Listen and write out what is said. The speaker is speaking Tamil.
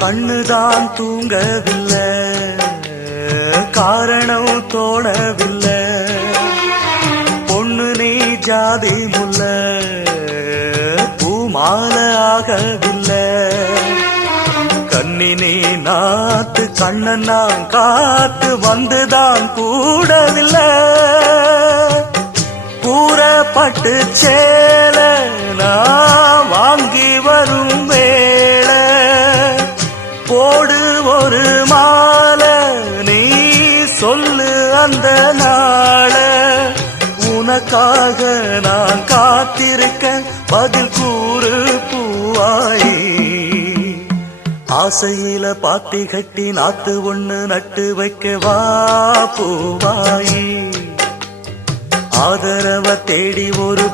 கண்ணுதான் தூங்கவில்லை, காரணம் தோணவில்லை. பொண்ணு நீ ஜாதி முல்ல, பூமால ஆகவில்லை. கண்ணி நீ நாத்து, கண்ணன் நான் காத்து வந்துதான் கூடவில்லை. கூறப்பட்டு சேல நான் வாங்கி வரும் வேளை, போடு ஒரு மாலை நீ சொல்லு அந்த நாள. உனக்காக நான் காத்திருக்க பதில் கூறு பூவாயி. ஆசையில பாத்தி கட்டி நாத்து ஒண்ணு நட்டு வைக்க வா பூவாயி. ஆதரவ தேடி ஒரு